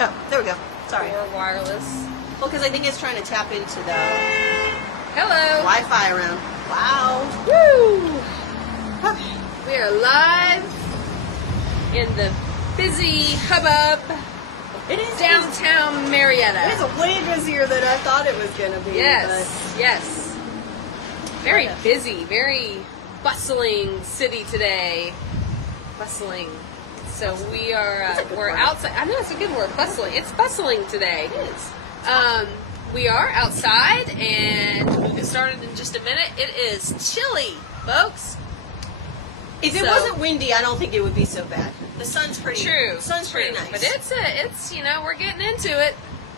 Oh, there we go. Sorry. Or wireless. Well, because I think it's trying to tap into the Hello. Wi-Fi around. Wow. Woo! Okay. We are live in the busy hubbub It is downtown Marietta. It is way busier than I thought it was going to be. Yes, yes. Very busy, very bustling city today. Bustling. So we are, we're outside. I know it's a good word, bustling. It's bustling today. It is. We are outside, and we'll get started in just a minute. It is chilly, folks. If it wasn't windy, I don't think it would be so bad. The sun's pretty. True. The sun's pretty nice. But it's we're getting into it.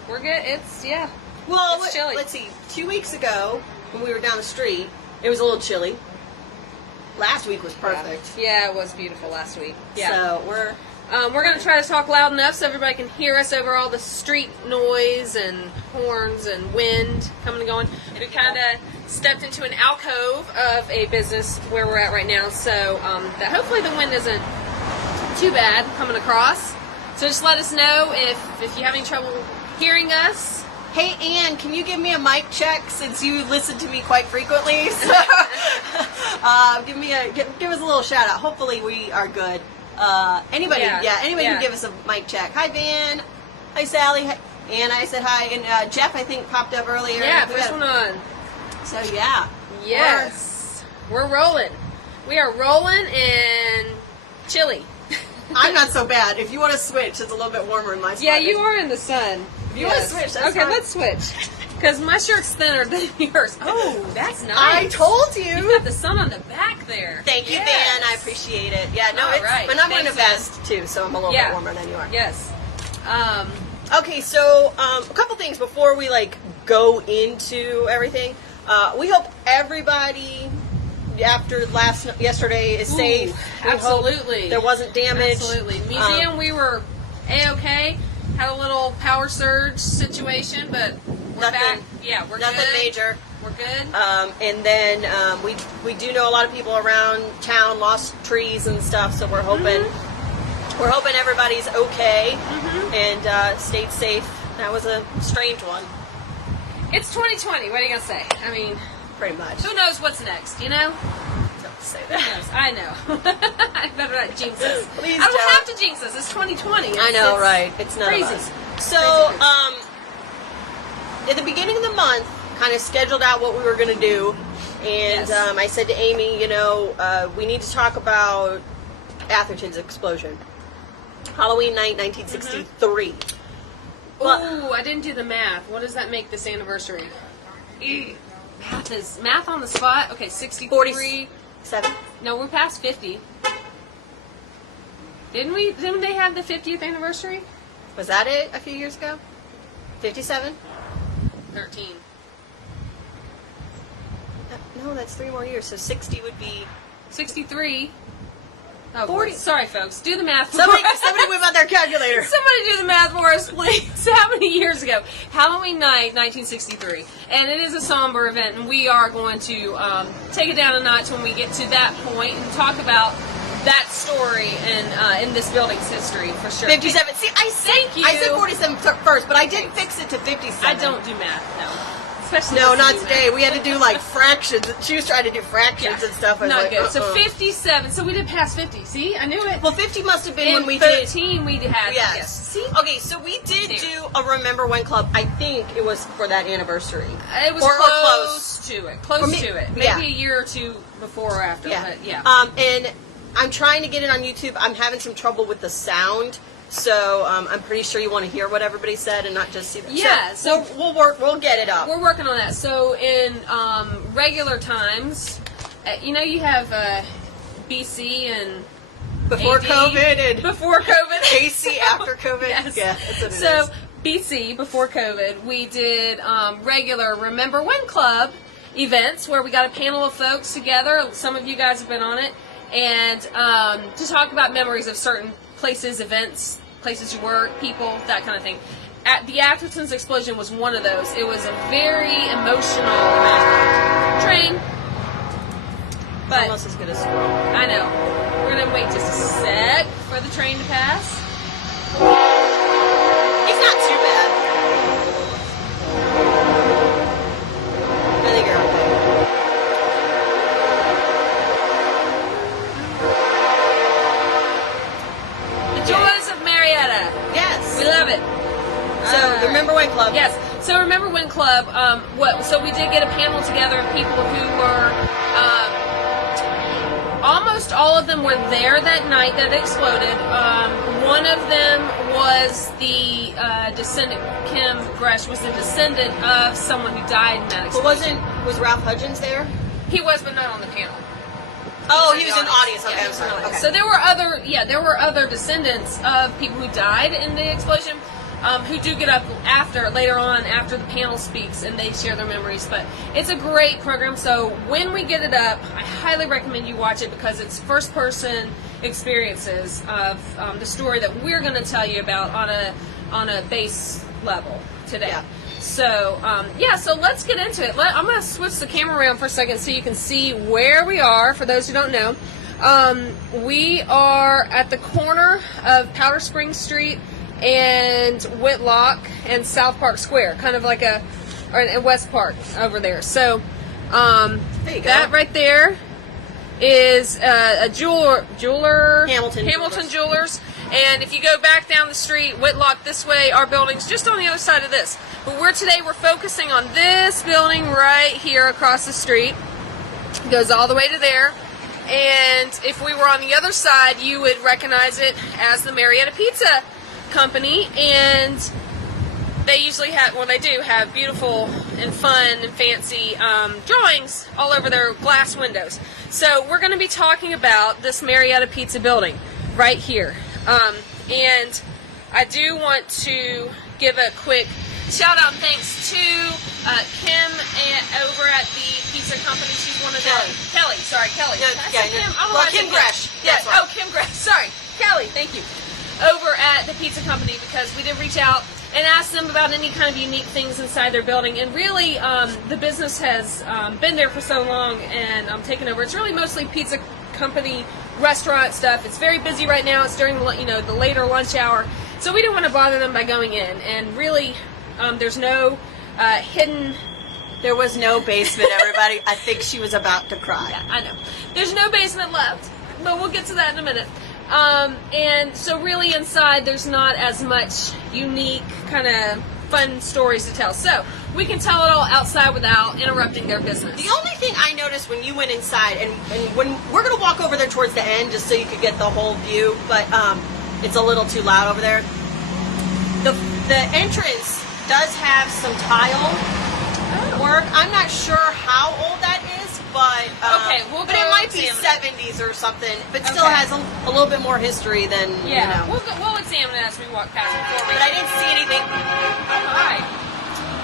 Well, it's chilly. Let's see. 2 weeks ago, when we were down the street, it was a little chilly. Last week was perfect. Yeah, it was beautiful last week. Yeah. So we're going to try to talk loud enough so everybody can hear us over all the street noise and horns and wind coming and going. We kind of stepped into an alcove of a business where we're at right now, so that hopefully the wind isn't too bad coming across. So just let us know if you have any trouble hearing us. Hey, Ann, can you give me a mic check since you listen to me quite frequently? So, give us a little shout out. Hopefully we are good. Anybody can give us a mic check. Hi, Van. Hi, Sally. Hi, Ann, I said hi. And Jeff, I think, popped up earlier. Yeah, first one on. So, yeah. Yes. We're rolling. We are rolling and chilly. I'm not so bad. If you want to switch, it's a little bit warmer in my spot. Yeah, you are in the sun. If you want to switch, that's okay, fine. let's switch. Because my shirt's thinner than yours. Oh, that's nice. I told you. You've got the sun on the back there. Thank you, Van. I appreciate it. Yeah, no, All right. But I'm wearing a Thanks, vest, too, so I'm a little bit warmer than you are. Yes. Okay, so a couple things before we go into everything. We hope everybody after yesterday is safe. We absolutely. hope there wasn't damage. Absolutely. Museum, we were A-okay. Had a little power surge situation, but we're back. Yeah, we're nothing good. major. We're good. And then we do know a lot of people around town lost trees and stuff, so we're hoping everybody's okay and stayed safe. That was a strange one. It's 2020. What are you gonna say? I mean, pretty much. Who knows what's next? You know. Don't say that. I know. I better not jinx us. Please I don't have to jinx us. It's 2020. I know, right? It's none crazy. of us. So, at the beginning of the month, kind of scheduled out what we were going to do, and I said to Amy, we need to talk about Atherton's explosion. Halloween night, 1963. Oh, I didn't do the math. What does that make this anniversary? Math on the spot. Okay, 63. 47. No, we're past 50. Didn't they have the 50th anniversary? Was that it a few years ago? 57? 13. No, that's 3 more years. So 60 would be 63. Oh, 40. Sorry, folks. Do the math. Somebody whip out their calculator. Somebody do the math for us, please. How many years ago? Halloween night, 1963. And it is a somber event, and we are going to take it down a notch when we get to that point and talk about that story in this building's history, for sure. 57. See, I said 47 first, but I did fix it to 57. I don't do math, no. Especially not today. We had to do fractions. She was trying to do fractions and stuff. Not good. So 57. So we did pass 50. See, I knew it. Well, 50 must have been when we 13 we had. Yes. See? Okay, so we did do a Remember When Club. I think it was for that anniversary. It was close to it. Close to it. Maybe a year or two before or after. Yeah. But yeah. And I'm trying to get it on YouTube. I'm having some trouble with the sound. So I'm pretty sure you want to hear what everybody said and not just see that. Yeah. So we'll get it up. We're working on that. So in regular times, you have BC and before AD, COVID and before COVID, AC after COVID. Yes. Yeah, that's what it so is. BC before COVID, we did regular Remember When Club events where we got a panel of folks together. Some of you guys have been on it, and to talk about memories of certain places, events, places you work, people, that kind of thing. The Atherton's explosion was one of those. It was a very emotional train. But almost as good as squirrel. I know. We're going to wait just a sec for the train to pass. He's We love it. So the Remember When Club. Yes. So Remember When Club. So we did get a panel together of people who were. Almost all of them were there that night that it exploded. One of them was the descendant. Kim Gresh was the descendant of someone who died in that explosion. Was Ralph Hudgens there? He was, but not on the panel. Oh, he was in the audience. Okay, Yeah, I'm sorry. Okay. So there were other descendants of people who died in the explosion. Who do get up later on after the panel speaks and they share their memories. But it's a great program. So when we get it up, I highly recommend you watch it because it's first-person experiences of the story that we're going to tell you about on a base level today. Yeah. So so let's get into it. I'm going to switch the camera around for a second so you can see where we are. For those who don't know, we are at the corner of Powder Springs Street and Whitlock and South Park Square, kind of like and West Park over there. So there you go. That right there is a jeweler Hamilton Jewelers. And if you go back down the street, Whitlock this way, our building's just on the other side of this. But we're focusing on this building right here across the street. It goes all the way to there. And if we were on the other side, you would recognize it as the Marietta Pizza Company, and they usually they do have beautiful and fun and fancy drawings all over their glass windows. So we're going to be talking about this Marietta Pizza building right here. And I do want to give a quick shout out and thanks to Kim over at the pizza company. She's one of Kelly. Kelly. No, Kim Gresh. Yes. Oh, Kim Gresh. Sorry. Kelly, thank you. Over at the pizza company, because we did reach out and ask them about any kind of unique things inside their building. And really, the business has been there for so long and taken over. It's really mostly pizza company restaurant stuff. It's very busy right now. It's during the later lunch hour. So we didn't want to bother them by going in. And really, there's no hidden... There was no basement, everybody. I think she was about to cry. Yeah, I know. There's no basement left, but we'll get to that in a minute. And so really inside there's not as much unique kind of fun stories to tell. So we can tell it all outside without interrupting their business. The only thing I noticed when you went inside, and when we're going to walk over there towards the end just so you could get the whole view, but it's a little too loud over there. The entrance does have some tile work. I'm not sure how old that is, but but it might be 70s or something, but still has a little bit more history than We'll examine it as we walk past before we. But I didn't see anything.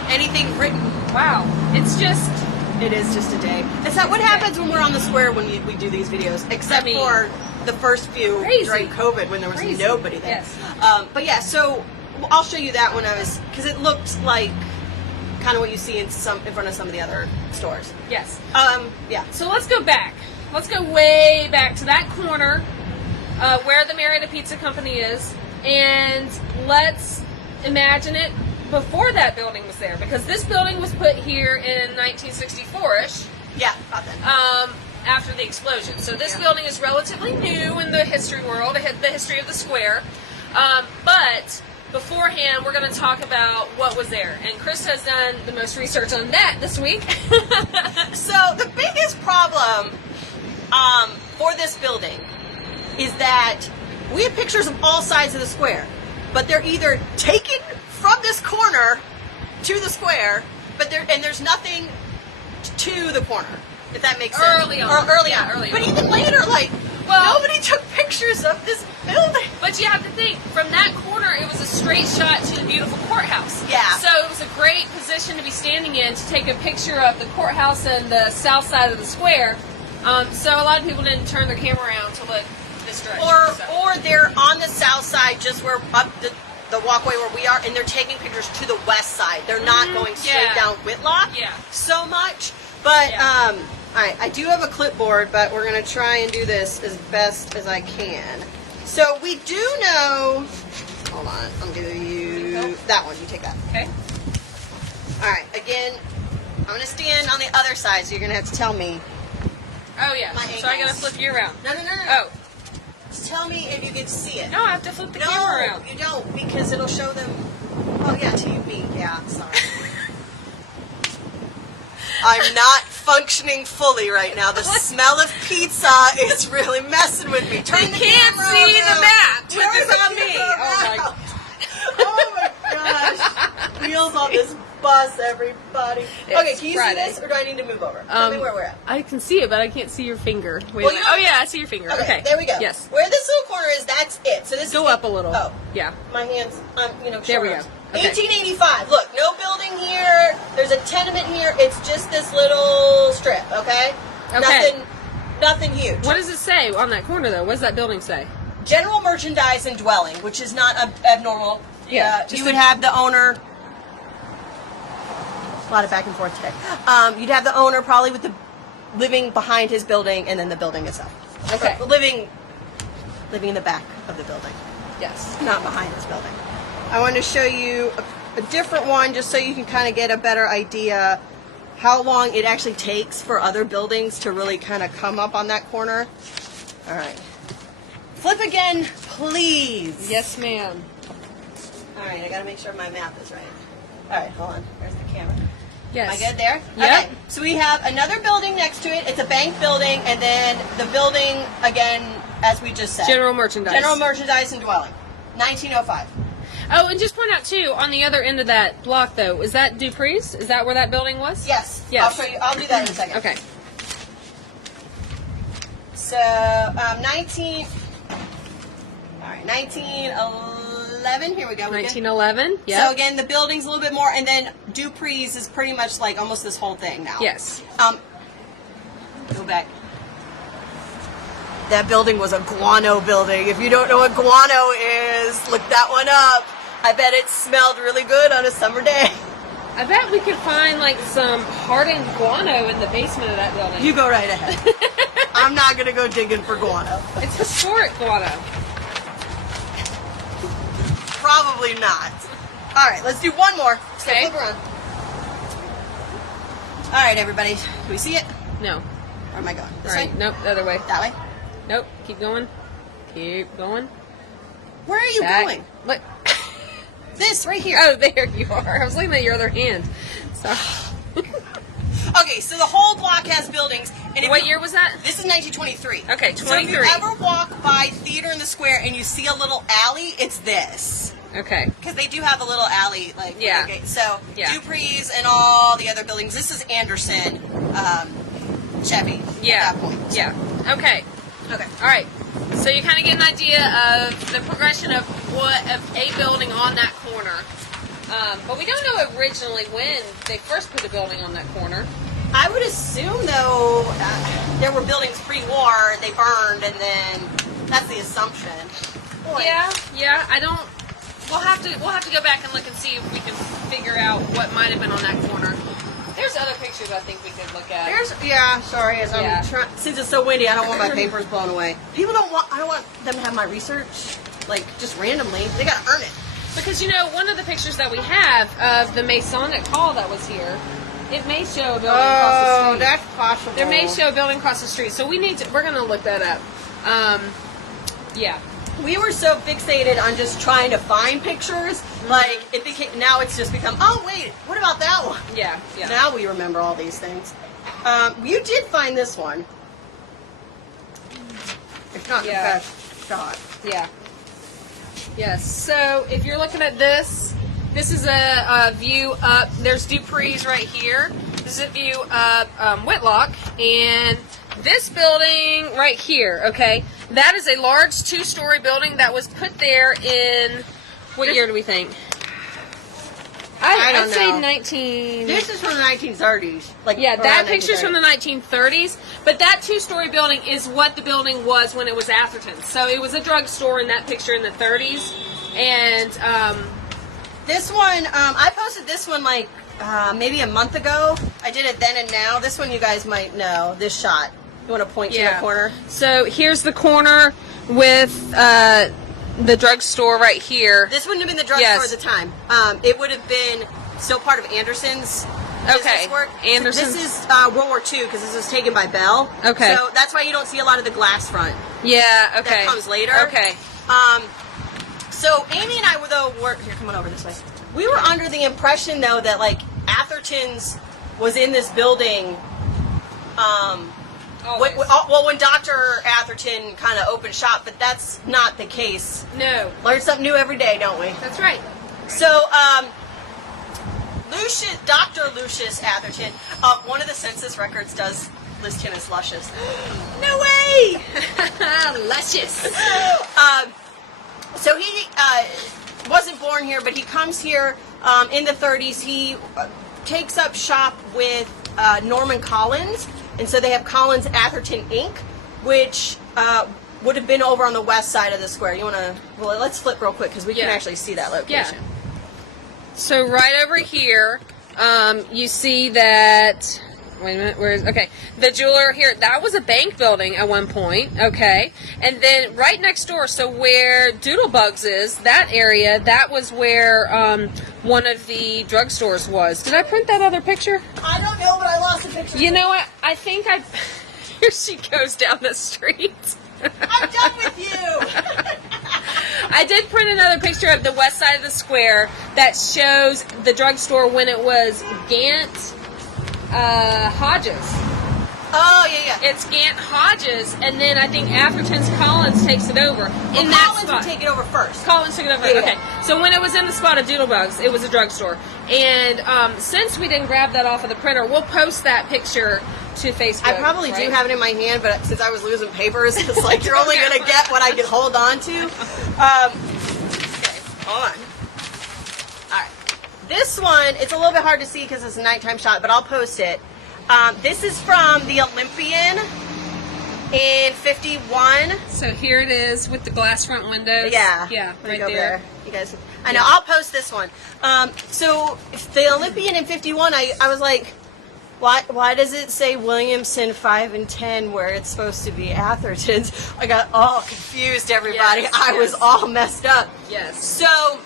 Anything written. Wow, It is just a day. Is that what happens when we're on the square when we do these videos? Except for the first few during COVID when there was nobody there. Yes. But yeah, so I'll show you that when because it looked like kind of what you see in front of some of the other stores. Yes. Yeah. So let's go back. Let's go way back to that corner where the Marietta Pizza Company is, and let's imagine it before that building was there, because this building was put here in 1964-ish. Yeah, about that. After the explosion. So this building is relatively new in the history world, the history of the square. But beforehand, we're going to talk about what was there. And Christa has done the most research on that this week. So the biggest problem for this building is that we have pictures of all sides of the square, but they're either taken from this corner to the square, but there's nothing to the corner, if that makes sense. Early on. But even later, nobody took pictures of this building. But you have to think, from that corner, it was a straight shot to the beautiful courthouse. Yeah. So it was a great position to be standing in to take a picture of the courthouse and the south side of the square. So a lot of people didn't turn their camera around to look this direction. Or they're on the south side, just where up the walkway where we are, and they're taking pictures to the west side. They're not going straight down Whitlock so much. But all right, I do have a clipboard, but we're going to try and do this as best as I can. So we do know, hold on, I'm going to give you that one. You take that. Okay. All right, again, I'm going to stand on the other side, so you're going to have to tell me. Oh, yeah. My So I got to flip you around. No. Oh. Tell me if you can see it. No, I have to flip the camera No, around. you don't, because it'll show them. Oh yeah, TV. Yeah, sorry. I'm not functioning fully right now. The smell of pizza is really messing with me. Turn They the can't camera see around. the map. Put Turn this the on me. camera Oh around. Oh my gosh. Wheels on this bus, everybody. Okay, It's can you Friday. see this, or do I need to move over? Tell me where we're at. I can see it, but I can't see your finger. Wait Well, a minute. you- Oh yeah, I see your finger. Okay, there we go. Yes. Where this little corner is, that's it. So this Go is up a little. Oh, Yeah. my hands. There we go. short. Okay. 1885. Look, no building here. There's a tenement here. It's just this little strip. Okay. Okay. Nothing huge. What does it say on that corner though? What does that building say? General merchandise and dwelling, which is not abnormal. Yeah, You just would a- have the owner. A lot of back and forth today. You'd have the owner probably with the living behind his building, and then the building itself. Okay. Or living in the back of the building, Yes. not behind his building. I want to show you a different one, just so you can kind of get a better idea how long it actually takes for other buildings to really kind of come up on that corner. All right. Flip again, please. Yes, ma'am. All right, I got to make sure my map is right. All right, hold on. There's the camera. Yes. Am I good there? Yep. Okay, so we have another building next to it. It's a bank building, and then the building, again, as we just said. General merchandise. General merchandise and dwelling. 1905. Oh, and just point out too, on the other end of that block though, is that Dupree's? Is that where that building was? Yes. Yes. I'll show you. I'll do that in a second. Okay. So, 1911. Here we go. 1911. Yeah. So again, the building's a little bit more, and then Dupree's is pretty much like almost this whole thing now. Yes. Go back. That building was a guano building. If you don't know what guano is, look that one up. I bet it smelled really good on a summer day. I bet we could find like some hardened guano in the basement of that building. You go right ahead. I'm not gonna go digging for guano. It's historic guano. Probably not. All right, let's do one more. So Okay. flip around. All right, everybody. Do we see it? No. Where am I going? This All right. way? Nope. The other way. That way? Nope. Keep going. Keep going. Where are you Back. going? Look. This right here. Oh, there you are. I was looking at your other hand. So. Okay, so the whole block has buildings. And if What you- year was that? This is 1923. Okay, So if you 23. ever walk by Theater in the Square and you see a little alley, it's this. Okay. Because they do have a little alley, like Yeah. okay, so Yeah. Dupree's and all the other buildings. This is Anderson, Chevy. Yeah. At that point. Yeah. Okay. Okay. All right. So you kind of get an idea of the progression of a building on that corner. But we don't know originally when they first put a building on that corner. I would assume though there were buildings pre-war, they burned, and then that's the assumption. Boy. Yeah. I don't. We'll have to go back and look and see if we can figure out what might have been on that corner. There's other pictures I think we could look at. Sorry, as I'm Yeah. trying. Since it's so windy, I don't want my papers blown away. I don't want them to have my research like just randomly. They gotta earn it. Because one of the pictures that we have of the Masonic Hall that was here, it may show a building across the street. that's possible. There may show a building across the street, so we're going to look that up. Yeah. We were so fixated on just trying to find pictures, like it became. Now it's just become. Oh wait, what about that one? Yeah. Now we remember all these things. You did find this one. It's not Yeah. the best shot. Yeah. Yes. So if you're looking at this is a view up. There's Dupree's right here. This is a view of Whitlock, and this building right here. Okay, that is a large 2-story building that was put there in what year do we think? I don't I'd say know. 19. This is from the 1930s. Like Yeah, that around picture's from the 1930s, but that 2-story building is what the building was when it was Atherton. So it was a drugstore in that picture in the 30s, and This one, I posted this one like maybe a month ago. I did it then and now. This one you guys might know. This shot. You want to point to the corner? So here's the corner with the drugstore right here. This wouldn't have been the drugstore Yes. at the time. It would have been still part of Anderson's. Does Okay. this work? Anderson's. This is World War II because this was taken by Bell. Okay. So that's why you don't see a lot of the glass front. Yeah, okay. That comes later. Okay. So Amy and I were here. Come on over this way. We were under the impression though that like Atherton's was in this building. When Dr. Atherton kind of opened shop, but that's not the case. No. Learn something new every day, don't we? That's right. So, Dr. Lucius Atherton, one of the census records does list him as luscious. No way! Luscious. So he wasn't born here, but he comes here in the 30s. He takes up shop with Norman Collins, and so they have Collins Atherton Inc., which would have been over on the west side of the square. You want to? Well, let's flip real quick because we can actually see that location. Yeah. So right over here, you see that. Wait a minute. Where's okay? The jeweler here. That was a bank building at one point. Okay, and then right next door. So where Doodlebugs is, that area. That was where one of the drugstores was. Did I print that other picture? I don't know, but I lost the picture. You know what? I think I. Here she goes down the street. I'm done with you. I did print another picture of the west side of the square that shows the drugstore when it was Gant Hodges. Oh, yeah. It's Gant Hodges, and then I think Atherton's Collins takes it over. In that Collins spot. would take it over first. Collins took it over. Yeah. Okay. So when it was in the spot of Doodlebugs, it was a drugstore. And since we didn't grab that off of the printer, we'll post that picture to Facebook. I probably do have it in my hand, but since I was losing papers, it's like you're only going to get what I can hold on to. Okay, hold on. All right. This one, it's a little bit hard to see because it's a nighttime shot, but I'll post it. This is from the Olympian in 51. So here it is with the glass front windows. Yeah. Yeah, Let me right go there. You guys, I know, I'll post this one. So the Olympian in 51, I was like, why does it say Williamson 5 and 10 where it's supposed to be Atherton's? I got all confused, everybody. Yes, I was all messed up. Yes. So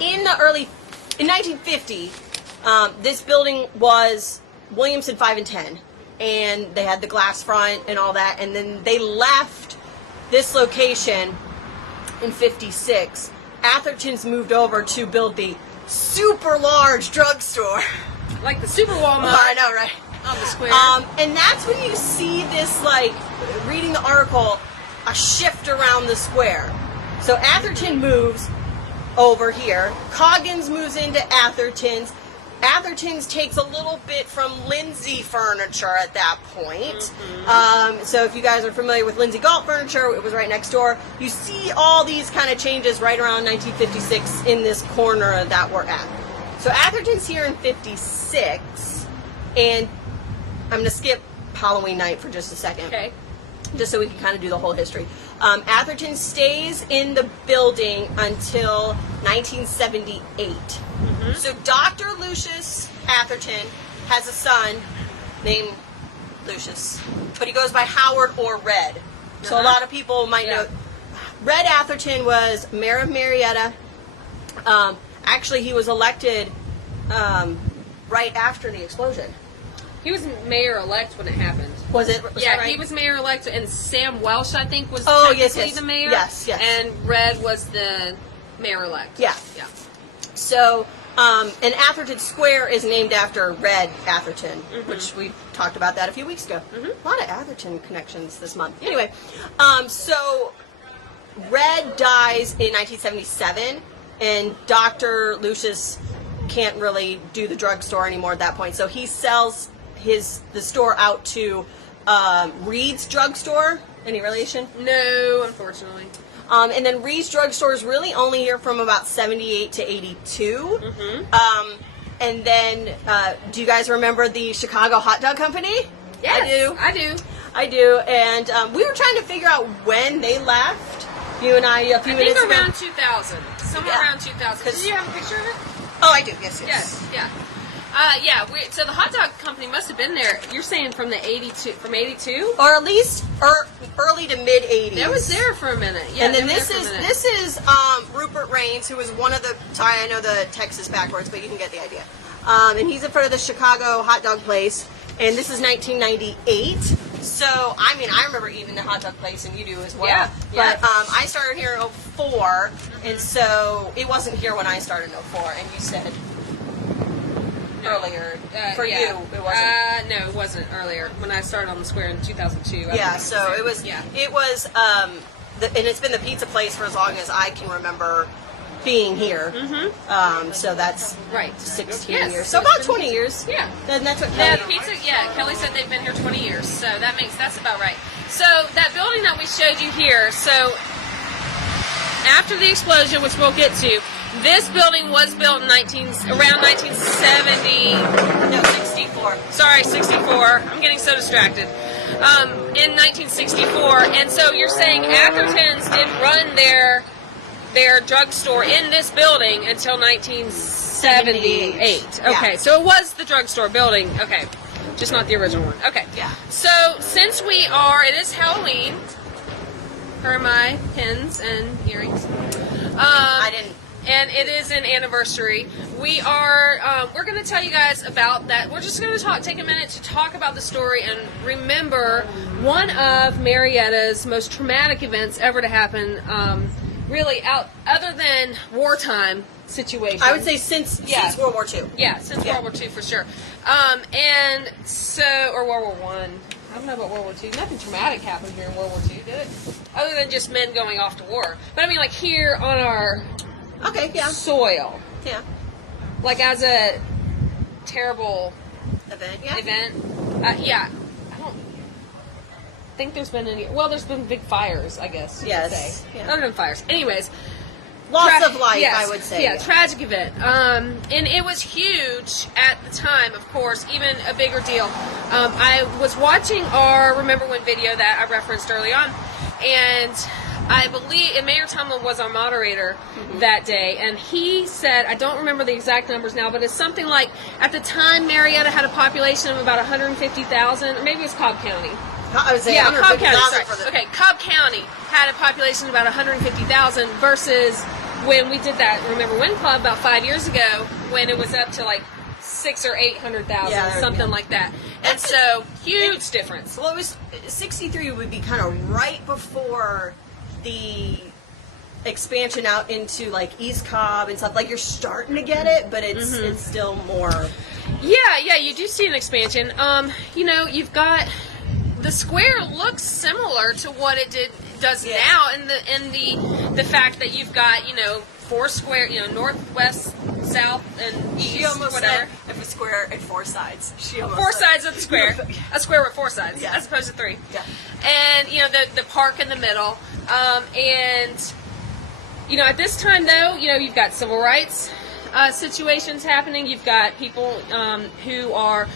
in 1950, this building was Williamson 5 and 10, and they had the glass front and all that, and then they left this location in 56. Atherton's moved over to build the super large drugstore. Like the Super Walmart. I know, right? On the square. And that's when you see this, like, reading the article, a shift around the square. So Atherton moves over here. Coggins moves into Atherton's. Atherton's takes a little bit from Lindsay Furniture at that point. So if you guys are familiar with Lindsay Galt Furniture, it was right next door. You see all these kind of changes right around 1956 in this corner that we're at. So Atherton's here in 56, and I'm going to skip Halloween night for just a second. Okay. Just so we can kind of do the whole history. Atherton stays in the building until 1978. So Dr. Lucius Atherton has a son named Lucius, but he goes by Howard or Red. So a lot of people might know. Red Atherton was mayor of Marietta. Actually, he was elected right after the explosion. He was mayor-elect when it happened. Was that right? He was mayor-elect, and Sam Welsh, I think, was yes. the mayor. Yes. And Red was the mayor-elect. Yeah. So, and Atherton Square is named after Red Atherton, which we talked about that a few weeks ago. A lot of Atherton connections this month. Anyway, so Red dies in 1977, and Dr. Lucius can't really do the drugstore anymore at that point. So he sells the store out to Reed's Drugstore. Any relation? No, unfortunately. And then Reed's Drugstore is really only here from about 78 to 82. And then, do you guys remember the Chicago Hot Dog Company? Yes, I do. And we were trying to figure out when they left. You and I a few minutes ago. I think around 2000. Somewhere around 2000. Did you have a picture of it? Oh, I do. Yes. So the hot dog company must have been there. You're saying from 82, or at least early to mid 80s. It was there for a minute. Yeah, and then this is Rupert Raines, who was one of the. Sorry, I know the text is backwards, but you can get the idea. and he's in front of the Chicago hot dog place. And this is 1998. So, I mean, I remember eating the hot dog place, and you do as well. Yeah, But I started here in 04, and so it wasn't here when I started in 04, and you said earlier. For you, it wasn't. No, it wasn't earlier. When I started on the square in 2002. Yeah, so it was, and it's been the pizza place for as long as I can remember being here. So that's Right. 16 Yes, years. so So it's about been 20 years. Yeah. And that's what The Kelly pizza, Kelly said they've been here 20 years, so that's about right. So that building that we showed you here, so after the explosion, which we'll get to, this building was built in around 1970. No, 64. Sorry, 64. I'm getting so distracted. In 1964, and so you're saying Atherton's did run their drugstore in this building until 1978. Okay, Yeah. so it was the drugstore building. Okay, just not the original one. Okay. Yeah. So since it is Halloween. For my pins and earrings. I didn't. And it is an anniversary. We're going to tell you guys about that. We're just going to take a minute to talk about the story and remember one of Marietta's most traumatic events ever to happen, other than wartime situation. I would say since World War II. Yeah, since World War II for sure. Or World War One. I don't know about World War II. Nothing traumatic happened here in World War II, did it? Other than just men going off to war. But I mean, like here on our soil. Yeah. Like as a terrible Event. I don't think there's been any. Well, there's been big fires, I guess. You could say. Yeah. Other than fires. Anyways. Loss of life, I would say. Yeah, tragic event. And it was huge at the time, of course, even a bigger deal. I was watching our Remember When video that I referenced early on, and I believe, and Mayor Tomlin was our moderator that day, and he said, I don't remember the exact numbers now, but it's something like, at the time, Marietta had a population of about 150,000, or maybe it was Cobb County. I would say Cobb County. 150,000 Sorry. Okay, Cobb County had a population of about 150,000 versus when we did that Remember When Club about 5 years ago, when it was up to like 600,000 or 800,000, something like that. And so huge difference. Well, it was 63 would be kind of right before the expansion out into like East Cobb and stuff. Like you're starting to get it, but it's still more. Yeah, you do see an expansion. You've got. The square looks similar to what it does now, in the fact that you've got 4 square, north, west, south, and east. She almost whatever. said if a square and 4 sides. She almost 4 said. sides of the square, a square with 4 sides, as opposed to 3. Yeah. And the park in the middle, and at this time though, you've got civil rights situations happening. You've got people who are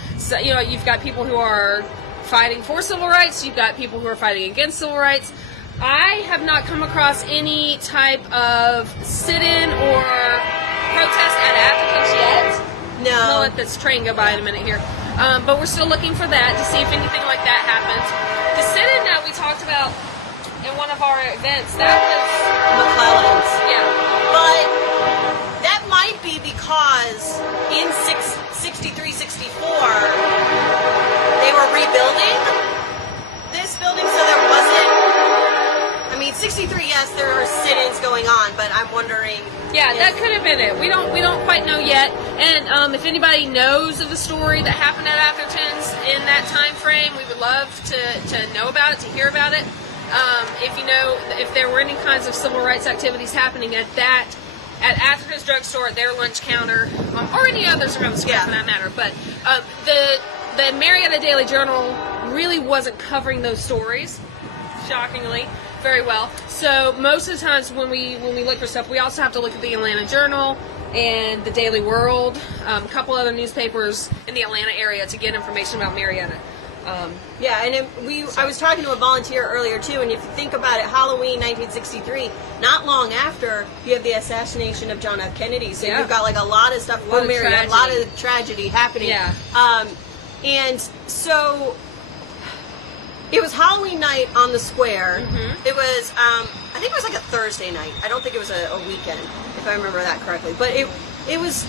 fighting for civil rights. You've got people who are fighting against civil rights. I have not come across any type of sit-in or protest at Atherton's yet. No. I'll let this train go by in a minute here. But we're still looking for that to see if anything like that happens. The sit-in that we talked about in one of our events, that was McClellan's. Yeah. But that might be because in 63, 64, they were rebuilding this building, so there wasn't. I mean, 63, yes, there are sit-ins going on, but I'm wondering. Yeah, that could have been it. We don't quite know yet. And if anybody knows of the story that happened at Atherton's in that time frame, we would love to know about it, to hear about it. If there were any kinds of civil rights activities happening at Atherton's drugstore, at their lunch counter, or any others around the square for that matter. But the Marietta Daily Journal really wasn't covering those stories, shockingly, very well. So most of the times when we look for stuff, we also have to look at the Atlanta Journal and the Daily World, a couple other newspapers in the Atlanta area to get information about Marietta. I was talking to a volunteer earlier too, and if you think about it, Halloween 1963, not long after, you have the assassination of John F. Kennedy. So you've got like a lot of stuff for Marietta, a lot of tragedy happening. Yeah. And so it was Halloween night on the square. It was, I think it was like a Thursday night. I don't think it was a weekend, if I remember that correctly. But it was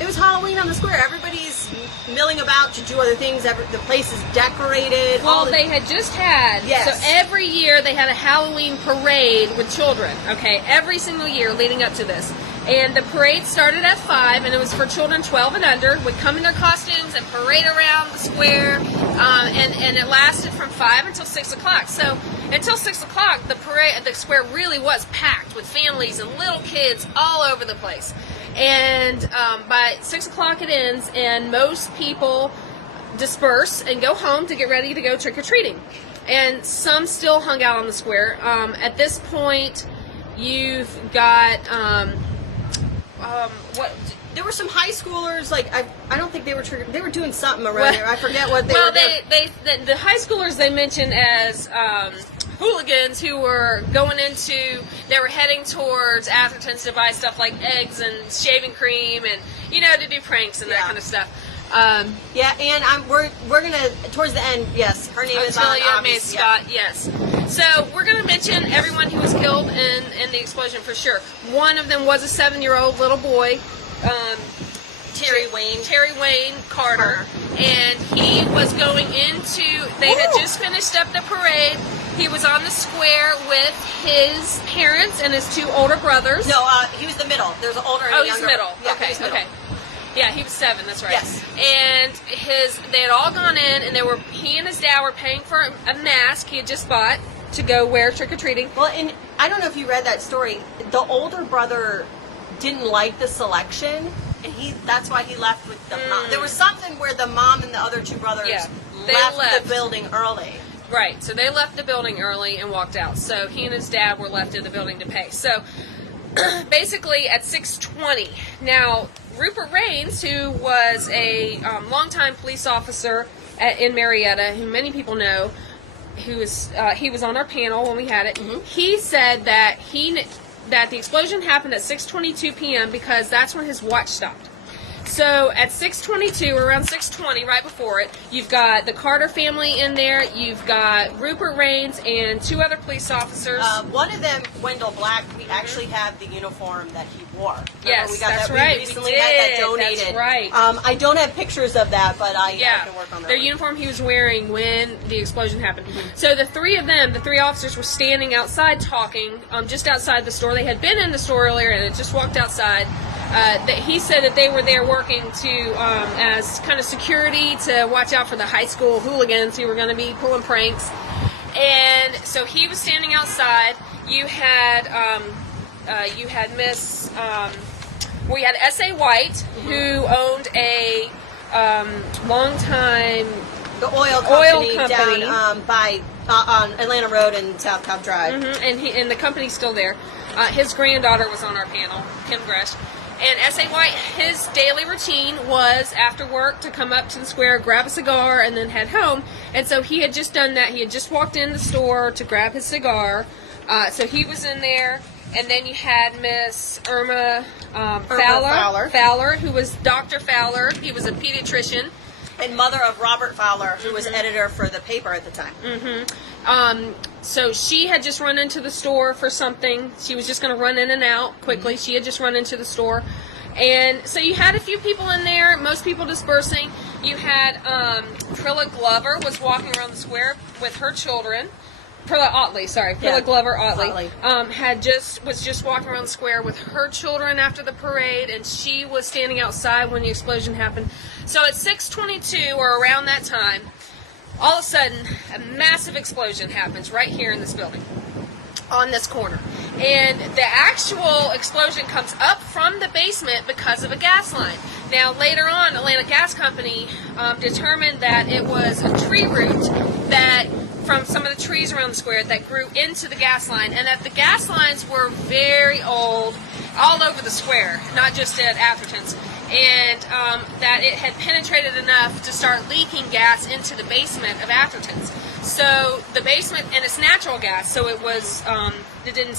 It was Halloween on the square. Everybody's milling about to do other things. The place is decorated. Well, they had just had, so every year they had a Halloween parade with children, okay, every single year leading up to this. And the parade started at 5, and it was for children 12 and under, would come in their costumes and parade around the square, and it lasted from 5 until 6 o'clock. So until 6 o'clock, the square really was packed with families and little kids all over the place. And by 6 o'clock it ends, and most people disperse and go home to get ready to go trick-or-treating. And some still hung out on the square. At this point, you've got... what? There were some high schoolers, like, I don't think they were doing something around there. I forget what they were doing. The high schoolers they mentioned as hooligans who were they were heading towards Atherton's to buy stuff like eggs and shaving cream and, to do pranks and that kind of stuff. Yeah, and we're gonna, towards the end, yes, her name is Marietta Scott, yes. So we're going to mention everyone who was killed in the explosion for sure. One of them was a 7-year-old little boy, Terry Wayne Carter, and he was going into, they had just finished up the parade. He was on the square with his parents and his 2 older brothers. No, he was the middle. There's an older and a younger. Oh, he's middle. Yeah, okay, he was middle. okay. Yeah, he was 7, that's right. Yes. And they had all gone in, and he and his dad were paying for a mask he had just bought to go wear trick-or-treating. Well, and I don't know if you read that story. The older brother didn't like the selection, and that's why he left with the mom. There was something where the mom and the other 2 brothers left the building early. Right, so they left the building early and walked out. So he and his dad were left in the building to pay. So basically at 6:20, now Rupert Raines, who was a longtime police officer in Marietta, who many people know, he was on our panel when we had it. Mm-hmm. He said that the explosion happened at 6:22 p.m. because that's when his watch stopped. So at 6:22, or around 6:20, right before it, you've got the Carter family in there. You've got Rupert Raines and 2 other police officers. One of them, Wendell Black, we actually have the uniform that he wore. Yes, we got that's that. right. We recently had that donated. That's right. I don't have pictures of that, but I can work on that. Their uniform he was wearing when the explosion happened. Mm-hmm. So the 3 officers were standing outside talking, just outside the store. They had been in the store earlier and had just walked outside. He said that they were there working as kind of security to watch out for the high school hooligans who were going to be pulling pranks. And so he was standing outside. You had we had S.A. White, mm-hmm. who owned a long-time the oil company down on Atlanta Road and South Cobb Drive. Mm-hmm. And the company's still there. His granddaughter was on our panel, Kim Gresh. And S.A. White, his daily routine was after work to come up to the square, grab a cigar, and then head home. And so he had just done that. He had just walked in the store to grab his cigar. So he was in there. And then you had Miss Irma Fowler, who was Dr. Fowler. He was a pediatrician. And mother of Robert Fowler, who was editor for the paper at the time. Mm-hmm. So she had just run into the store for something. She was just going to run in and out quickly. Mm-hmm. She had just run into the store. And so you had a few people in there, most people dispersing. You had Prilla Glover was walking around the square with her children. Prilla Glover Otley was just walking around the square with her children after the parade, and she was standing outside when the explosion happened. So at 6:22 or around that time, all of a sudden a massive explosion happens right here in this building, on this corner, and the actual explosion comes up from the basement because of a gas line. Now later on, Atlanta Gas Company determined that it was a tree root that from some of the trees around the square that grew into the gas line, and that the gas lines were very old all over the square, not just at Atherton's, and that it had penetrated enough to start leaking gas into the basement of Atherton's. So the basement, and it's natural gas, so it was, it didn't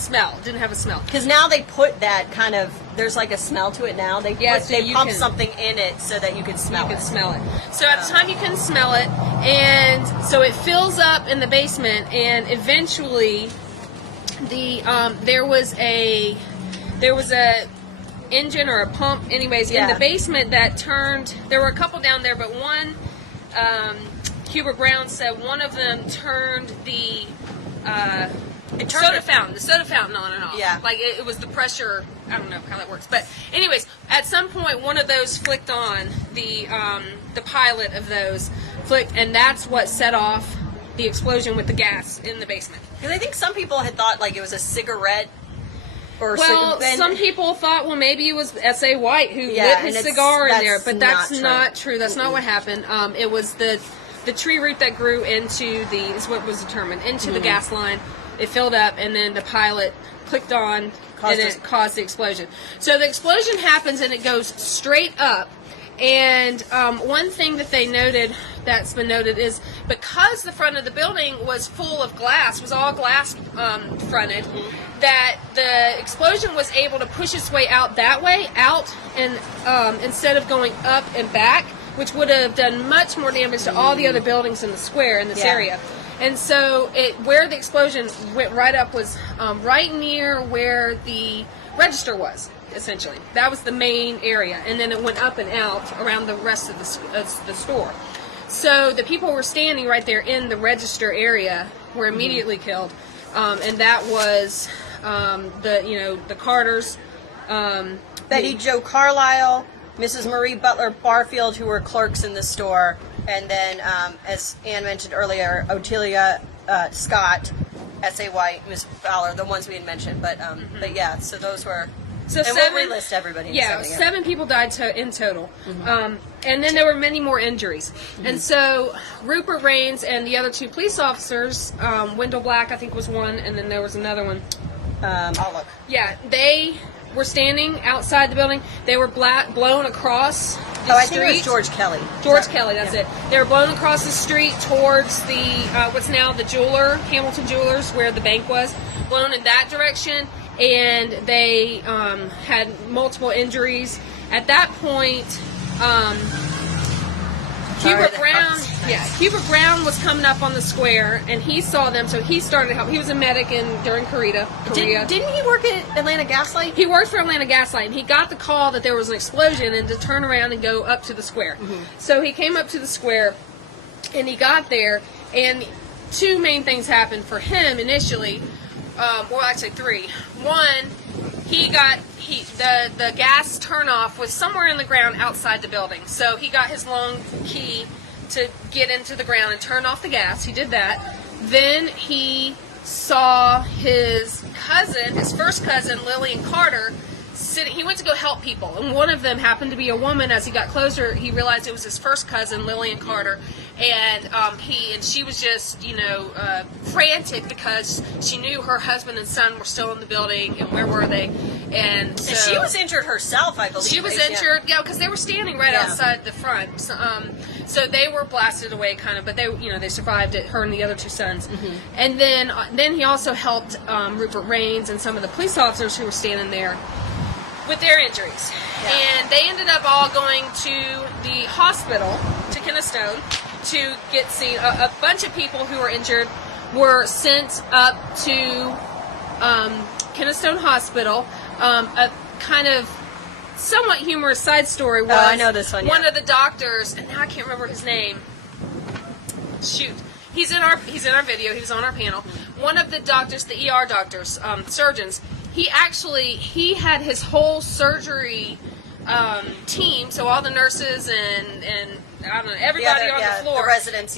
have a smell. Because now they put that kind of, there's like a smell to it now. They pump something in it so that you can smell it. So at the time you can smell it, and so it fills up in the basement, and eventually there was a engine or a pump, anyways, in the basement that turned. There were a couple down there, but one, Hubert Brown said one of them turned the soda fountain on and off. Yeah. Like it was the pressure. I don't know how that works, but anyways, at some point one of those flicked on. The pilot of those flicked, and that's what set off the explosion with the gas in the basement. Because I think some people had thought like it was a cigarette. Well, some people thought, well, maybe it was S.A. White who lit his cigar in there, but that's not true. That's not what happened. It was the tree root that grew into is what was determined, into the gas line. It filled up, and then the pilot clicked on, and it caused the explosion. So the explosion happens, and it goes straight up. And one thing that that's been noted is because the front of the building was full of glass, was all glass fronted, that the explosion was able to push its way out that way, and instead of going up and back, which would have done much more damage to all the other buildings in the square in this area. And so where the explosion went right up was right near where the register was. Essentially, that was the main area, and then it went up and out around the rest of the store. So the people who were standing right there in the register area were immediately killed, and that was the Carters, Betty Jo Carlisle, Mrs. Marie Butler Barfield, who were clerks in the store, and then as Ann mentioned earlier, Otelia Scott, S.A. White, Miss Fowler, the ones we had mentioned, but yeah, so those were. So and we'll relist everybody. Yeah, 7 people died in total. And then there were many more injuries. And so Rupert Raines and the other 2 police officers, Wendell Black I think was one, and then there was another one. I'll look. Yeah, they were standing outside the building. They were blown across the street. I think it was George Kelly. Kelly, that's it. They were blown across the street towards the what's now the jeweler, Hamilton Jewelers, where the bank was, blown in that direction. And they had multiple injuries. At that point, Hubert Brown was coming up on the square, and he saw them, so he started to help. He was a medic during Korea. Didn't he work at Atlanta Gaslight? He worked for Atlanta Gaslight, and he got the call that there was an explosion and to turn around and go up to the square. So he came up to the square, and he got there, and 2 main things happened for him initially. Well, actually 3. One, the gas turnoff was somewhere in the ground outside the building. So he got his long key to get into the ground and turn off the gas. He did that. Then he saw his first cousin, Lillian Carter, he went to go help people, and one of them happened to be a woman. As he got closer, he realized it was his first cousin, Lillian Carter, and she was just frantic because she knew her husband and son were still in the building, and where were they? And so, she was injured herself, I believe. She was injured, because they were standing right outside the front. So they were blasted away, kind of, but they survived it. Her and the other 2 sons, and then he also helped Rupert Raines and some of the police officers who were standing there with their injuries. And they ended up all going to the hospital, to Kennestone, to get seen. A bunch of people who were injured were sent up to Kennestone Hospital. A kind of somewhat humorous side story was I know this one. One of the doctors, and now I can't remember his name. Shoot. He's in our video. He was on our panel. One of the doctors, the ER doctors, surgeons, he had his whole surgery team, so all the nurses and I don't know, everybody on the floor, the residents,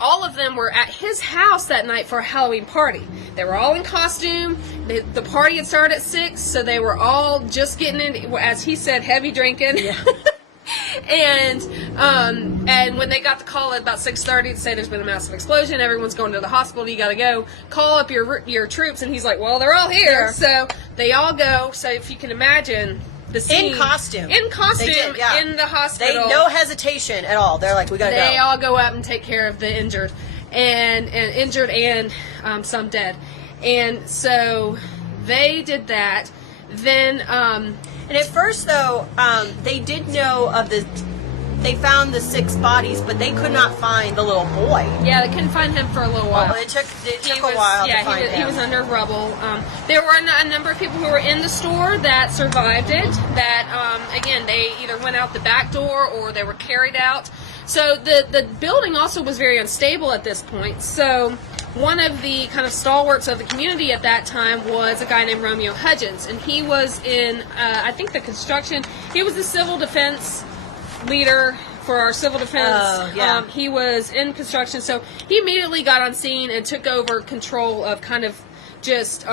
all of them were at his house that night for a Halloween party. They were all in costume. The party had started at 6, so they were all just getting in, as he said, heavy drinking. Yeah. And when they got the call at about 6:30 to say there's been a massive explosion, everyone's going to the hospital, you got to go, call up your troops, and he's like, well, they're all here. Yeah. So they all go. So if you can imagine the scene. In costume, in the hospital. No hesitation at all. They're like, we got to go. They all go up and take care of the injured, and some dead. And so they did that. Then, and at first, though, they did know of they found the 6 bodies, but they could not find the little boy. Yeah, they couldn't find him for a little while. Well, it took a while to find him. He was under rubble. There were a number of people who were in the store that survived it. That again, they either went out the back door or they were carried out. So the building also was very unstable at this point. So one of the kind of stalwarts of the community at that time was a guy named Romeo Hudgens, and he was in, I think, the construction. He was the civil defense leader for our civil defense. Oh, yeah. He was in construction, so he immediately got on scene and took over control of kind of just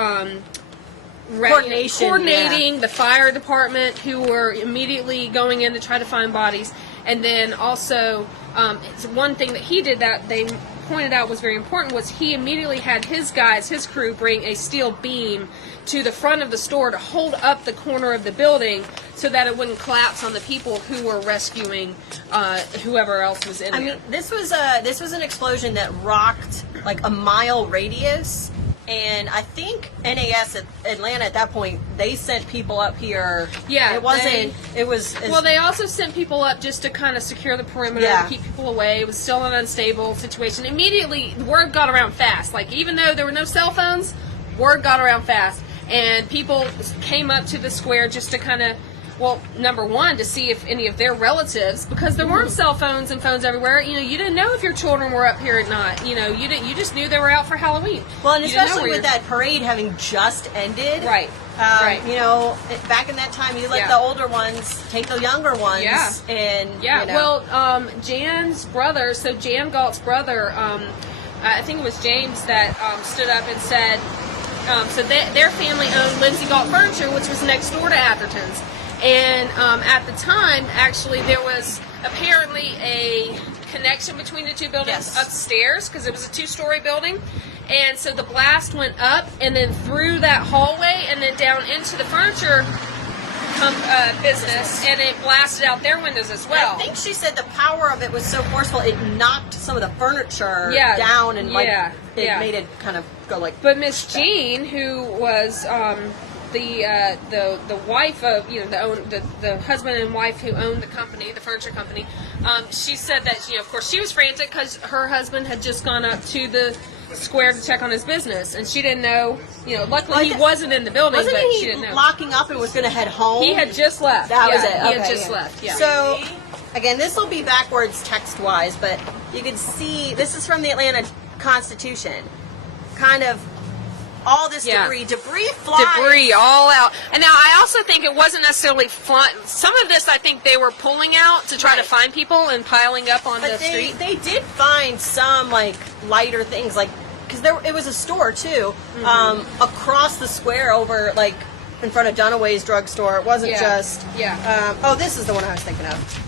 coordinating the fire department, who were immediately going in to try to find bodies. And then also, it's one thing that he did that they pointed out was very important was he immediately had his guys, his crew, bring a steel beam to the front of the store to hold up the corner of the building so that it wouldn't collapse on the people who were rescuing whoever else was in there. I mean, this was an explosion that rocked like a mile radius. And I think NAS at Atlanta at that point, they sent people up here. Yeah, it wasn't. It was. Well, they also sent people up just to kind of secure the perimeter, Yeah. to keep people away. It was still an unstable situation. Immediately, the word got around fast. Like, even though there were no cell phones, word got around fast. And people came up to the square just to kind of, well, number one, to see if any of their relatives, because there weren't cell phones and phones everywhere. You know, you didn't know if your children were up here or not. You know, you just knew they were out for Halloween. Well, and You didn't know especially where with that parade having just ended. Right. Right. You know, back in that time, you let Yeah. the older ones take the younger ones. Yeah. And Yeah, you know. well, Jan's brother, so Jan Galt's brother, I think it was James that stood up and said, so their family owned Lindsay Galt Furniture, which was next door to Atherton's. And at the time, actually, there was apparently a connection between the two buildings Yes. upstairs, because it was a 2-story building. And so the blast went up and then through that hallway and then down into the furniture business, and it blasted out their windows as well. I think she said the power of it was so forceful it knocked some of the furniture down and like it made it kind of go like. But Miss Jean, who was the wife of the husband and wife who owned the company, the furniture company, she said that of course she was frantic because her husband had just gone up to the square to check on his business, and she didn't know. Luckily he wasn't in the building, Wasn't but he she didn't know. locking up and was going to head home? He had just left. That was it. He Okay, had just left. Yeah. So, again, this will be backwards text-wise, but you can see this is from the Atlanta Constitution. Kind of all this debris flies. Debris all out. And now I also think it wasn't necessarily flying. Some of this I think they were pulling out to try to find people and piling up on the street. They did find some like lighter things, like because it was a store too, across the square over like in front of Dunaway's drugstore. It wasn't just oh, this is the one I was thinking of.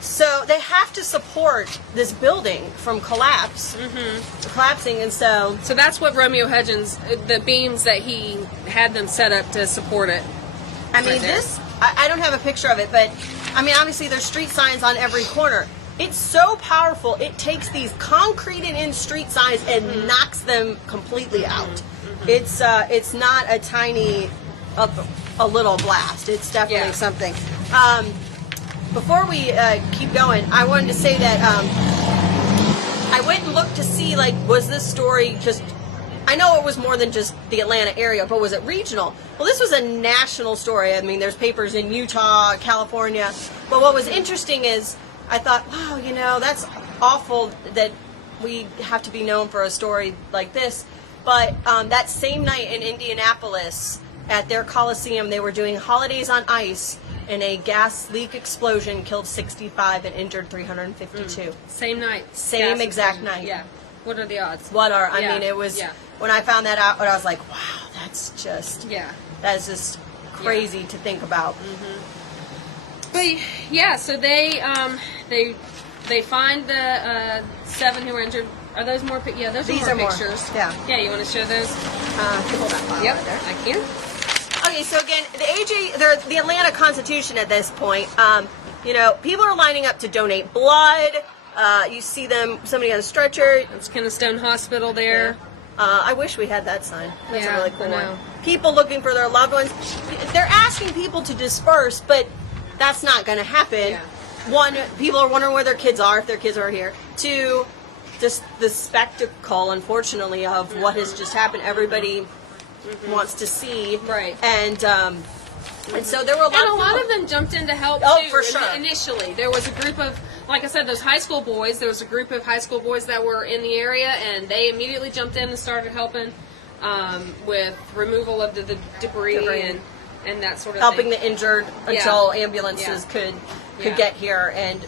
So they have to support this building from collapsing, and so that's what Romeo Hudgens, the beams that he had them set up to support it. I mean, I don't have a picture of it, but I mean, obviously there's street signs on every corner. It's so powerful, it takes these concreted-in street signs and knocks them completely out. It's not a tiny, a little blast. It's definitely something. Before we keep going, I wanted to say that I went and looked to see, like, was this story just... I know it was more than just the Atlanta area, but was it regional? Well, this was a national story. I mean, there's papers in Utah, California. But what was interesting is I thought, wow, that's awful that we have to be known for a story like this. But that same night in Indianapolis, at their Coliseum, they were doing Holidays on Ice, and a gas leak explosion killed 65 and injured 352. Same night. Same exact night. Yeah. What are the odds? I mean, it was, when I found that out, I was like, wow, that's just crazy to think about. But so they find the 7 who were injured. Are those more? Yeah, those These are more pictures. Yeah. Yeah, you want to show those? Hold that file right there. I can. Okay, so again, the Atlanta Constitution at this point, people are lining up to donate blood. You see somebody on a stretcher. It's Kennestone Hospital there. Yeah. I wish we had that sign. That's a really cool I know. one. People looking for their loved ones. They're asking people to disperse, but that's not going to happen. Yeah. One, people are wondering where their kids are, if their kids are here. Two, just the spectacle, unfortunately, of what has just happened. Everybody wants to see. Right. And so there were a lot And of a lot people- of them jumped in to help Oh, too. for sure. Initially, there was a group of, like I said, those high school boys. There was a group of high school boys that were in the area, and they immediately jumped in and started helping with removal of the debris and that sort of helping thing. the injured until ambulances could Yeah. get here and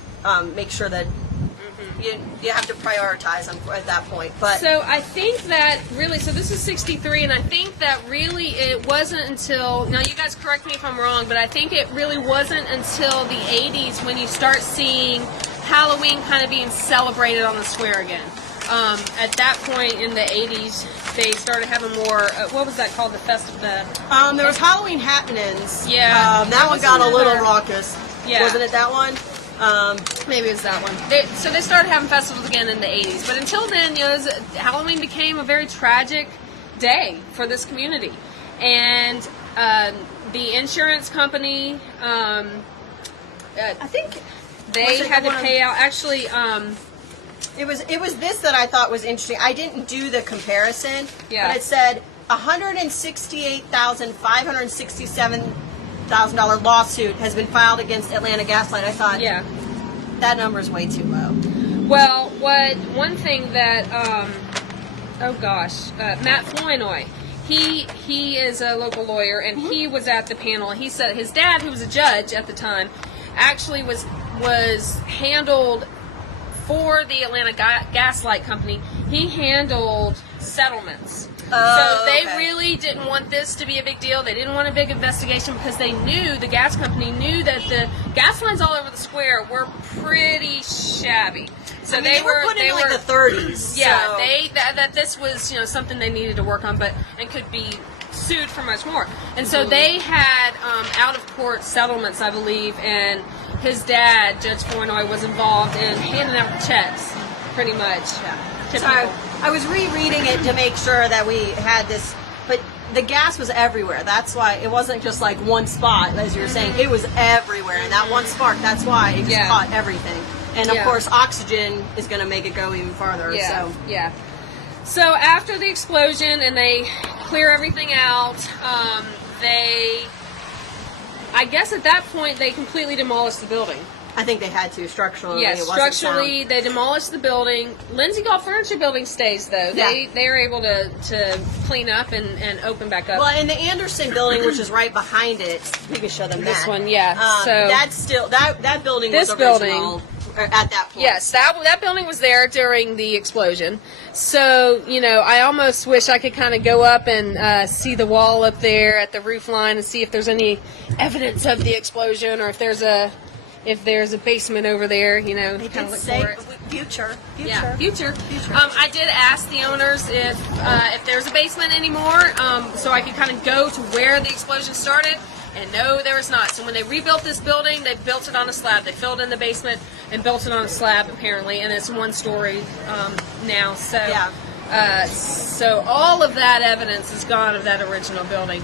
make sure that you have to prioritize them at that point. But So I think that really, so this is 63, and I think that really it wasn't until, now you guys correct me if I'm wrong, but I think it really wasn't until the 80s when you start seeing Halloween kind of being celebrated on the square again. At that point in the 80s, they started having more, what was that called, the festival? there was Halloween happenings. Yeah. That There one was got a little another- raucous. Yeah. Wasn't it that one? Maybe it was that one. So they started having festivals again in the 80s. But until then, Halloween became a very tragic day for this community. And the insurance company, I think they had to pay out. Actually, It was this that I thought was interesting. I didn't do the comparison, Yeah. but it said $168,567,000 lawsuit has been filed against Atlanta Gaslight. I thought, yeah. that number is way too low. Well, one thing that, Matt Flournoy, he is a local lawyer, and he was at the panel, and he said his dad, who was a judge at the time, actually was handled for the Atlanta Gaslight Company. He handled settlements. So they really didn't want this to be a big deal. They didn't want a big investigation because they knew, the gas company knew that the gas lines all over the square were pretty shabby. So they were put in like the 30s. Yeah, so. that this was something they needed to work on, and could be sued for much more. And so they had out of court settlements, I believe, and his dad, Judge Flournoy, was involved in handing out the checks, pretty much. Yeah. To So people. I was rereading it to make sure that we had this, but the gas was everywhere. That's why it wasn't just like one spot, as you were saying. It was everywhere, and that one spark, that's why it just caught everything. And of course, oxygen is going to make it go even farther. Yeah, So. yeah. So after the explosion, and they clear everything out, I guess at that point, they completely demolished the building. I think they had to structurally. Yes, it wasn't structurally, sound. they demolished the building. Lindsay Golf Furniture Building stays, though. They are able to clean up and open back up. Well, and the Anderson building, which is right behind it, we can show them This that. one, yeah. So that's still that building this was building- original at that point. yes, that building was there during the explosion. So, I almost wish I could kind of go up and see the wall up there at the roof line and see if there's any evidence of the explosion, or if there's a basement over there, They kind of did look say for it. future. Yeah, future. I did ask the owners if there's a basement anymore, so I could kind of go to where the explosion started. And no, there was not. So when they rebuilt this building, they built it on a slab. They filled in the basement and built it on a slab, apparently, and it's one story now. So, so all of that evidence is gone of that original building.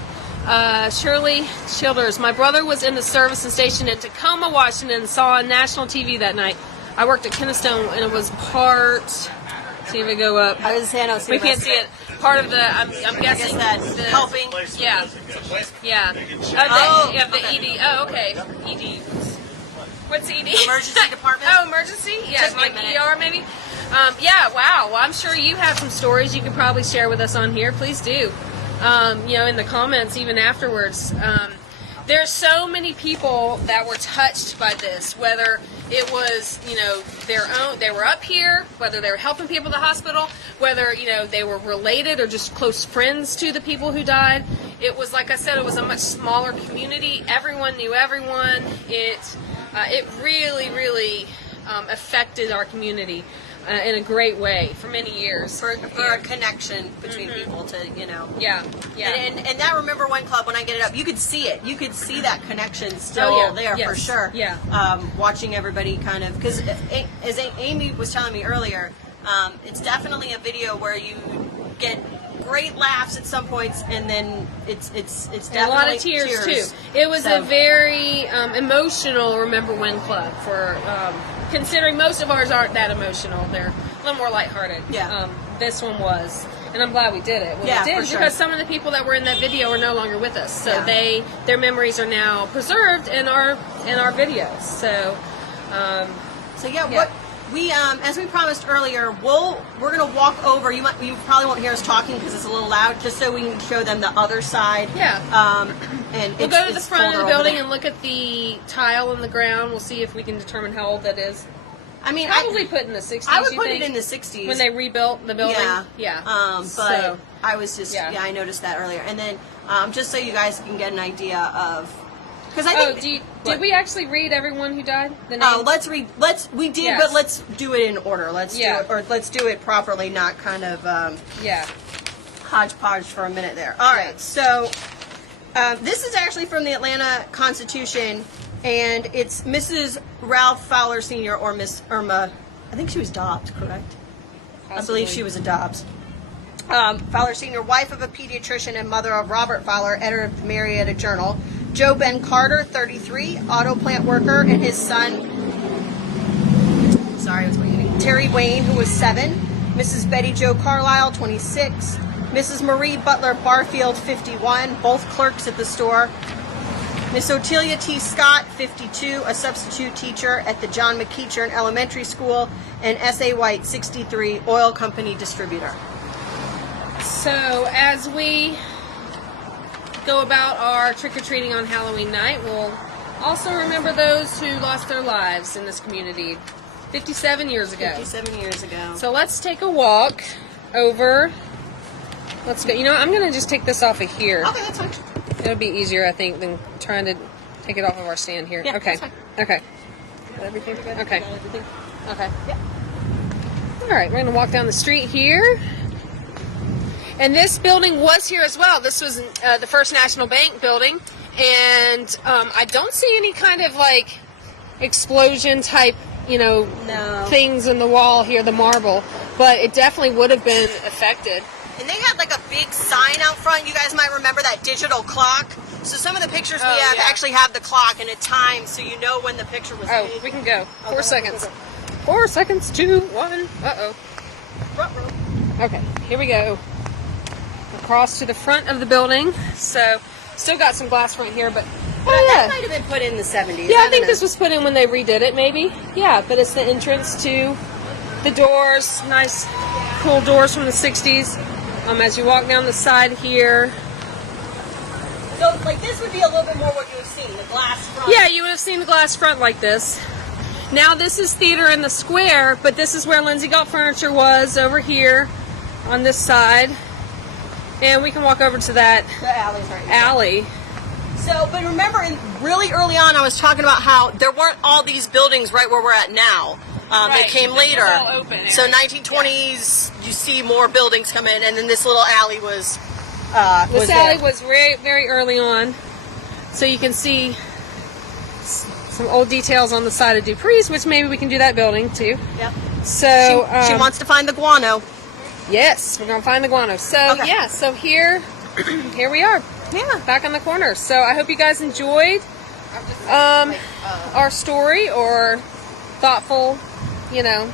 Shirley Childers, my brother was in the service and station in Tacoma, Washington, and saw on national TV that night. I worked at Kennestone, and it was part. See if we go up. I was saying, We can't see it. Part of the. I'm guessing that the helping. Yeah. Yeah. Oh, The okay. ED. Oh, okay. ED. What's ED? Emergency department? Oh, emergency? Yeah, Took me a like minute. ER maybe? Yeah, wow. Well, I'm sure you have some stories you could probably share with us on here. Please do. In the comments, even afterwards. There's so many people that were touched by this, whether it was, they were up here, whether they were helping people at the hospital, whether, they were related or just close friends to the people who died. It was, like I said, it was a much smaller community. Everyone knew everyone. It really, really affected our community in a great way for many years. For a connection between people to, Yeah, yeah. And that Remember When Club, when I get it up, you could see it. You could see that connection still there for sure. Yeah. Watching everybody kind of, because as Amy was telling me earlier, it's definitely a video where you get great laughs at some points, and then it's definitely And a lot of tears too. It was a very emotional Remember When club for considering most of ours aren't that emotional. They're a little more lighthearted. Yeah. This one was, and I'm glad we did it. When Yeah, we did, for sure. because some of the people that were in that video are no longer with us, so Yeah. their memories are now preserved in our videos. So, what we as we promised earlier, we're gonna walk over. You probably won't hear us talking because it's a little loud, just so we can show them the other side. Yeah. And we'll go to the it's front of the colder over building there. and look at the tile on the ground. We'll see if we can determine how old that is. I mean, Probably put in the 60s. I would you put think? it in the 60s When they rebuilt the building? Yeah. But So, I was just I noticed that earlier, and then just so you guys can get an idea of, because I think. Did we actually read everyone who died? The Oh, names? let's read. We did, Yes. but let's do it in order. Let's Yeah. do it, or let's do it properly, not kind of Yeah. hodgepodge for a minute there. All right, so this is actually from the Atlanta Constitution, and it's Mrs. Ralph Fowler Sr. or Miss Irma. I think she was Dobbs, correct? I believe she was a Dobbs. Fowler Sr., wife of a pediatrician and mother of Robert Fowler, editor of the Marietta Journal. Joe Ben Carter, 33, auto plant worker, and his son, Terry Wayne, who was 7. Mrs. Betty Jo Carlisle, 26. Mrs. Marie Butler Barfield, 51, both clerks at the store. Miss Otelia T. Scott, 52, a substitute teacher at the John McEachern Elementary School, and S.A. White, 63, oil company distributor. So, as we go about our trick-or-treating on Halloween night, we'll also remember those who lost their lives in this community 57 years ago. 57 years ago. So let's take a walk over. Let's go. You know, I'm going to just take this off of here. Okay, that's fine. It'll be easier, I think, than trying to take it off of our stand here. Yeah, okay. that's fine. Okay. Got everything together? Okay. Got everything? Okay. Yeah. All right, we're going to walk down the street here. And this building was here as well. This was the First National Bank building. And I don't see any kind of, like, explosion type, No. things in the wall here, the marble. But it definitely would have been affected. And they had like a big sign out front. You guys might remember that digital clock. So some of the pictures we have actually have the clock and a time, so you know when the picture was Oh, made. we can go. 4 seconds. Okay. 4 seconds, 2, 1. Uh-oh. Okay, here we go. Across to the front of the building. So, still got some glass right here, but... That might have been put in the 70s. Yeah, I think this was put in when they redid it, maybe. Yeah, but it's the entrance to the doors. Nice, cool doors from the 60s. As you walk down the side here. So, like, this would be a little bit more what you have seen, the glass front. Yeah, you would have seen the glass front like this. Now this is Theater in the Square, but this is where Lindsay Galt Furniture was, over here on this side. And we can walk over to that The alley's right here. alley. So, but remember, really early on, I was talking about how there weren't all these buildings right where we're at now. They Right, came these later. were all open So areas. 1920s, you see more buildings come in, and then this little alley was This there. alley was very, very early on. So you can see some old details on the side of Dupree's, which maybe we can do that building too. Yep. So She wants to find the guano. Yes, we're gonna find the guano. So Okay. yeah, so here we are. Yeah. Back on the corner. So I hope you guys enjoyed our story, or thoughtful, Well,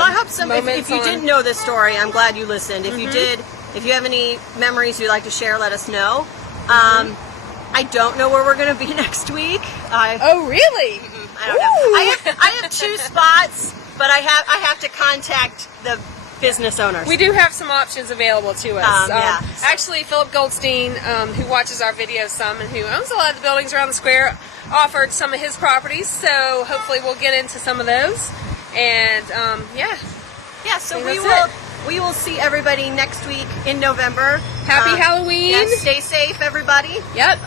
I hope some. If moments you on- didn't know this story, I'm glad you listened. If you did, if you have any memories you'd like to share, let us know. I don't know where we're going to be next week. Oh really? I don't know. I have 2 spots, but I have to contact the business owners. We do have some options available to us. Yeah. Actually, Philip Goldstein, who watches our videos some and who owns a lot of the buildings around the square, offered some of his properties. So hopefully we'll get into some of those. And yeah. Yeah. So think we that's will see everybody next week in November. Happy Halloween. Yes, stay safe, everybody. Yep.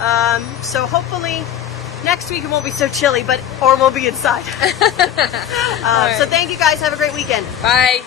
So hopefully next week it won't be so chilly, or we'll be inside. right. So thank you guys. Have a great weekend. Bye.